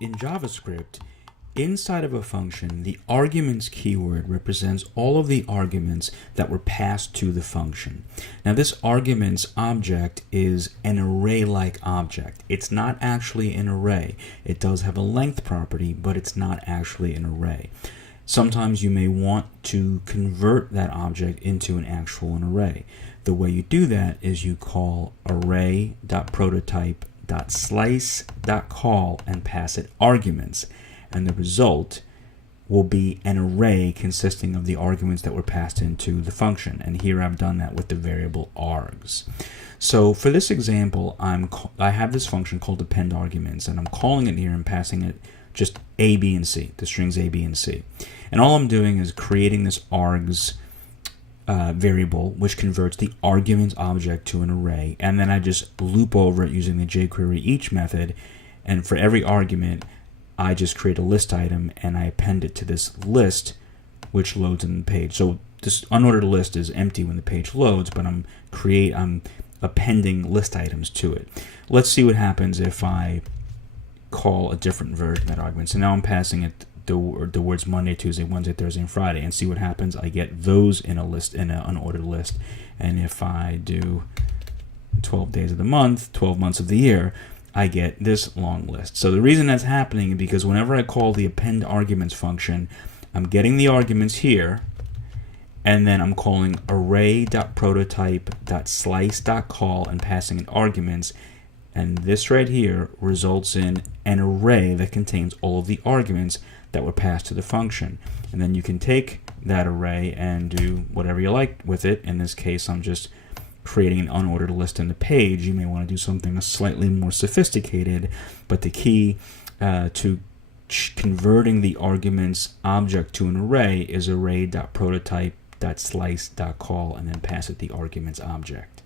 In JavaScript, inside of a function, the arguments keyword represents all of the arguments that were passed to the function. Now, this arguments object is an array-like object. It's not actually an array. It does have a length property, but it's not actually an array. Sometimes you may want to convert that object into an actual array. The way you do that is you call array.prototype.slice.call and pass it arguments, and the result will be an array consisting of the arguments that were passed into the function. And here I've done that with the variable args. So for this example, I have this function called append arguments, and I'm calling it here and passing it just A, B, and C, the strings A, B, and C. And all I'm doing is creating this args variable, which converts the arguments object to an array, and then I just loop over it using the jQuery each method, and for every argument I just create a list item and I append it to this list, which loads in the page. So this unordered list is empty when the page loads, but I'm appending list items to it. Let's see what happens if I call a different version of that argument. So now I'm passing it the words Monday, Tuesday, Wednesday, Thursday, and Friday, and see what happens. I get those in a list, in an unordered list. And if I do 12 days of the month, 12 months of the year, I get this long list. So the reason that's happening is because whenever I call the append arguments function, I'm getting the arguments here, and then I'm calling array.prototype.slice.call and passing in arguments. And this right here results in an array that contains all of the arguments that were passed to the function. And then you can take that array and do whatever you like with it. In this case, I'm just creating an unordered list in the page. You may want to do something slightly more sophisticated, but the key to converting the arguments object to an array is array.prototype.slice.call and then pass it the arguments object.